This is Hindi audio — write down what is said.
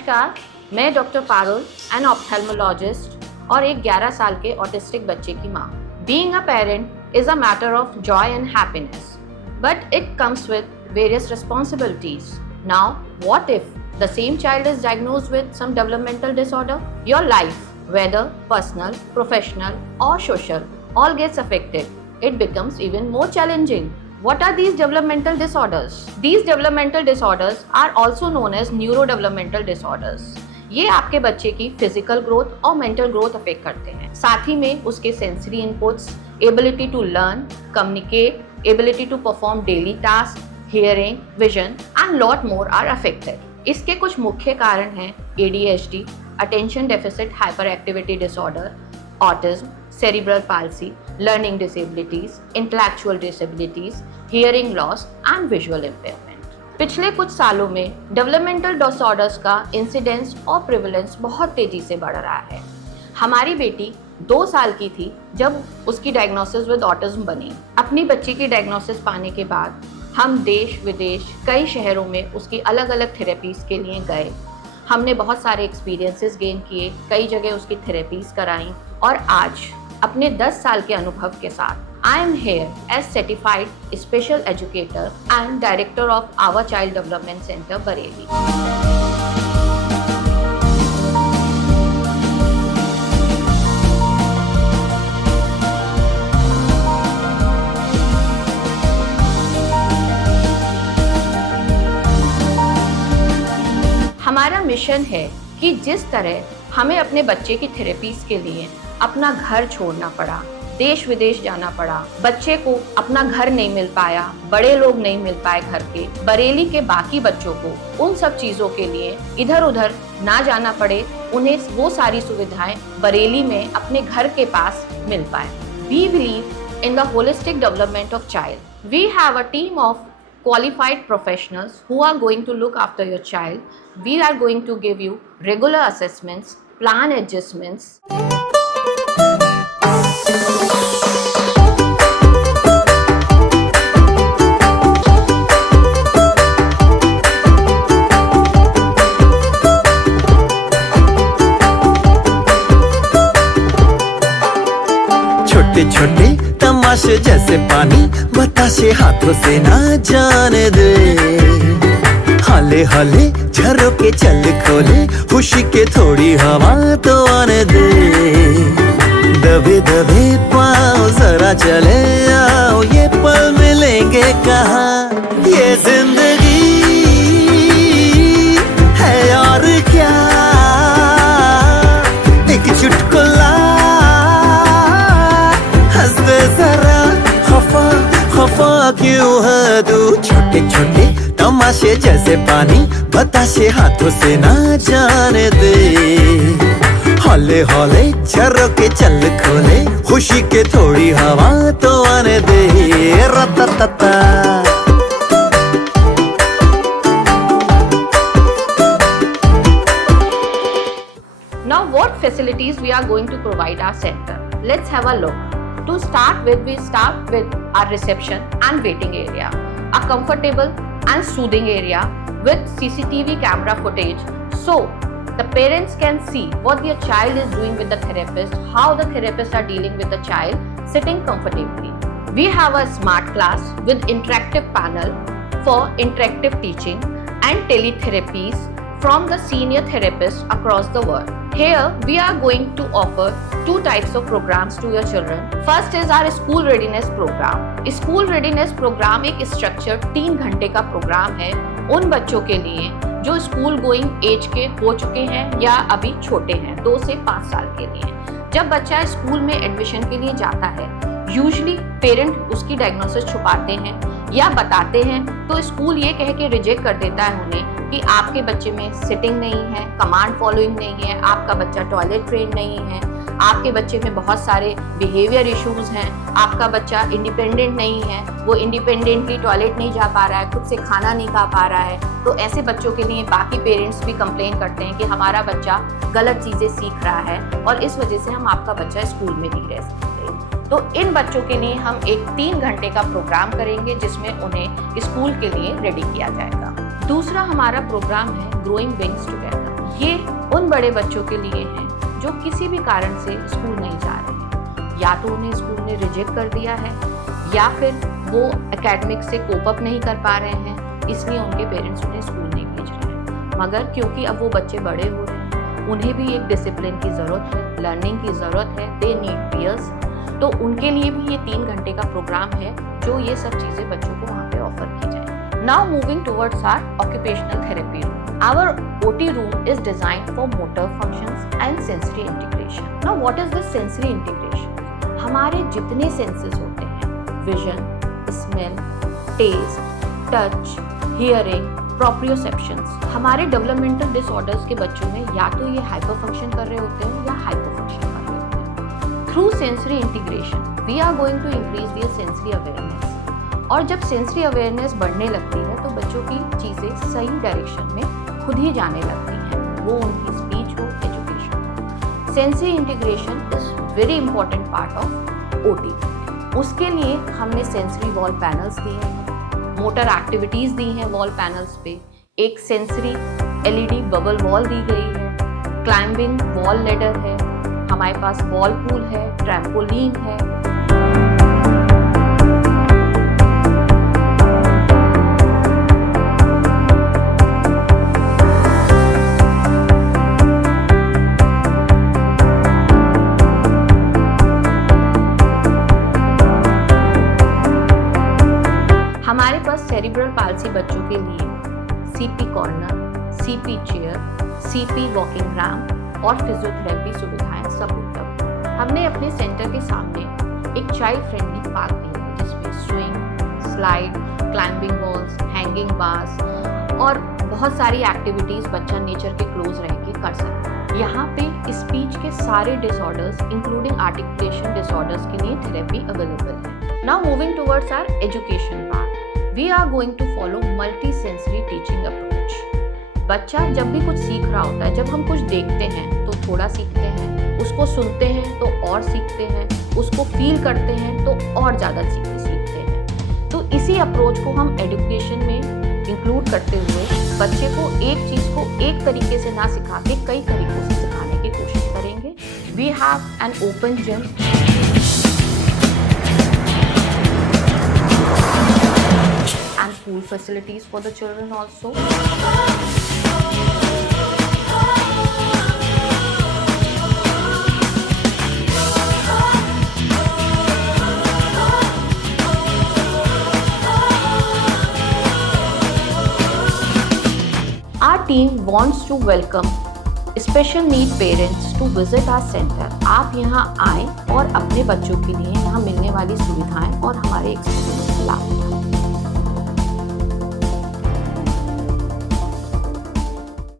नमस्कार, मैं डॉक्टर पारुल, एन ऑप्थेल्मोलॉजिस्ट और एक 11 साल के ऑटिस्टिक बच्चे की माँ। Being a parent is a matter of joy and happiness, but it comes with various responsibilities. Now, what if the same child is diagnosed with some developmental disorder? Your life, whether personal, professional or social, all gets affected. It becomes even more challenging. What are these developmental disorders? These developmental disorders are also known as neurodevelopmental disorders. ये आपके बच्चे की फिजिकल ग्रोथ और मेंटल ग्रोथ अफेक्ट करते हैं। साथ ही में उसके sensory inputs, ability to learn, communicate, ability to perform daily task, hearing, vision and lot more are affected. इसके कुछ मुख्य कारण हैं ADHD, attention deficit hyperactivity disorder, autism, cerebral palsy, learning disabilities, intellectual disabilities, hearing loss and visual impairment. पिछले कुछ सालों में डेवलपमेंटल डिसऑर्डर्स का इंसिडेंस और प्रिवलेंस बहुत तेजी से बढ़ रहा है। हमारी बेटी 2 साल की थी जब उसकी डायग्नोसिस विद ऑटिज्म बनी। अपनी बच्ची की डायग्नोसिस पाने के बाद हम देश विदेश कई शहरों में उसकी अलग अलग थेरेपीज़ के लिए गए। हमने बहुत सारे एक्सपीरियंसेस गेन किए, कई जगह उसकी थेरेपीज़ कराई और आज अपने 10 साल के अनुभव के साथ I am here as certified special educator and director of our child development centre Bareilly. हमारा मिशन है कि जिस तरह हमें अपने बच्चे की थेरेपीज के लिए अपना घर छोड़ना पड़ा, देश विदेश जाना पड़ा, बच्चे को अपना घर नहीं मिल पाया, बड़े लोग नहीं मिल पाए घर के, बरेली के बाकी बच्चों को उन सब चीज़ों के लिए इधर उधर ना जाना पड़े, उन्हें वो सारी सुविधाएं बरेली में अपने घर के पास मिल पाए। We believe in the holistic development of child. We have a team of qualified professionals who are going to look after your child. We are going to give you regular assessments, plan adjustments. छोटे छोटे तमाशे जैसे पानी बताशे हाथों से ना जाने दे, हाले हाले झरोके चल खोले, खुशी के थोड़ी हवा तो आने दे। दबे दबे पाँव जरा चले आओ, ये पल मिलेंगे कहाँ, ये जिंदगी है और क्या, एक चुटकुला जरा खफा खफा क्यों है तू। छोटे छोटे तमाशे जैसे पानी बताशे हाथों से ना जाने दे, हौले हौले झरोके चल खोले, खुशी के थोड़ी हवा तो आने दे। रततता Now what facilities we are going to provide our center? Let's have a look. To start with, we start with our reception and waiting area, a comfortable and soothing area with CCTV camera footage, so the parents can see what their child is doing with the therapist, how the therapists are dealing with the child, sitting comfortably. We have a smart class with interactive panel for interactive teaching and teletherapies from the senior therapists across the world. Here we are going to offer 2 types of programs to your children. First is our school readiness program. School readiness program एक structured 3 घंटे का प्रोग्राम है उन बच्चों के लिए जो स्कूल गोइंग एज के हो चुके हैं या अभी छोटे हैं, 2 से 5 साल के लिए। जब बच्चा स्कूल में एडमिशन के लिए जाता है, यूजुअली पेरेंट उसकी डायग्नोसिस छुपाते हैं या बताते हैं तो स्कूल ये कह के रिजेक्ट कर देता है उन्हें कि आपके बच्चे में सिटिंग नहीं है, कमांड फॉलोइंग नहीं है, आपका बच्चा टॉयलेट ट्रेन नहीं है, आपके बच्चे में बहुत सारे बिहेवियर इश्यूज हैं, आपका बच्चा इंडिपेंडेंट नहीं है, वो इंडिपेंडेंटली टॉयलेट नहीं जा पा रहा है, खुद से खाना नहीं खा पा रहा है। तो ऐसे बच्चों के लिए बाकी पेरेंट्स भी कंप्लेन करते हैं कि हमारा बच्चा गलत चीज़ें सीख रहा है और इस वजह से हम आपका बच्चा स्कूल में नहीं रह सकते। तो इन बच्चों के लिए हम एक 3 घंटे का प्रोग्राम करेंगे जिसमें उन्हें स्कूल के लिए रेडी किया जाएगा। दूसरा हमारा प्रोग्राम है ग्रोइंग विंग्स टुगेदर। ये उन बड़े बच्चों के लिए हैं जो किसी भी कारण से स्कूल नहीं जा रहे हैं, या तो उन्हें स्कूल ने रिजेक्ट कर दिया है या फिर वो एकेडमिक से कोप अप नहीं कर पा रहे हैं, इसलिए उनके पेरेंट्स उन्हें स्कूल नहीं भेज रहे हैं। मगर क्योंकि अब वो बच्चे बड़े हो रहे हैं, उन्हें भी एक डिसिप्लिन की ज़रूरत है, लर्निंग की ज़रूरत है, दे नीड पीयर्स, तो उनके लिए भी ये 3 घंटे का प्रोग्राम है जो ये सब चीज़ें बच्चों को वहाँ पे ऑफर की जाए। Now moving towards our occupational therapy room. Our OT room is designed for motor functions and sensory integration. Now, what is this sensory integration? हमारे जितने senses होते हैं, vision, smell, taste, touch, hearing, proprioceptions, हमारे developmental disorders के बच्चों में या तो ये hyper function कर रहे होते हैं या hyper function कर रहे होते हैं. Through sensory integration, we are going to increase their sensory awareness. और जब सेंसरी अवेयरनेस बढ़ने लगती है तो बच्चों की चीज़ें सही डायरेक्शन में खुद ही जाने लगती हैं, वो उनकी स्पीच हो, एजुकेशन हो। Sensory integration is very important part of OT. उसके लिए हमने सेंसरी वॉल पैनल्स दिए हैं, मोटर एक्टिविटीज़ दी हैं वॉल पैनल्स पे, एक सेंसरी एलईडी बबल वॉल दी गई है, क्लाइंबिंग वॉल लेडर है, हमारे पास वॉल पूल है, ट्रैम्पोलिन है। हमारे पास सेरिब्रल पाल्सी बच्चों के लिए CP corner, CP chair, CP walking ramp और फिजियोथेरेपी सुविधाएं सब उपलब्ध हैं। हमने अपने सेंटर के सामने एक चाइल्ड फ्रेंडली पार्क दिया है जिसमें swing, slide, climbing walls, hanging bars और बहुत सारी एक्टिविटीज़ बच्चा नेचर के क्लोज रह के कर सकता है। यहाँ पे स्पीच के सारे डिसऑर्डर्स इंक्लूडिंग आर्टिकुलेशन डिसऑर्डर्स के लिए थेरेपी अवेलेबल है। Now moving towards our education part, We are going to follow multi-sensory teaching approach. बच्चा जब भी कुछ सीख रहा होता है, जब हम कुछ देखते हैं तो थोड़ा सीखते हैं, उसको सुनते हैं तो और सीखते हैं, उसको फील करते हैं तो और ज़्यादा सीखते हैं। तो इसी अप्रोच को हम एजुकेशन में इंक्लूड करते हुए बच्चे को एक चीज़ को एक तरीके से ना सिखा के कई तरीकों से सिखाने की कोशिश करेंगे। We have an open gym. And pool facilities for the children also. Our team wants to welcome special need parents to visit our center. आप यहाँ आएं और अपने बच्चों के लिए यहाँ मिलने वाली सुविधाएं और हमारे एक्सपीरियंस का लाभ उठाएं।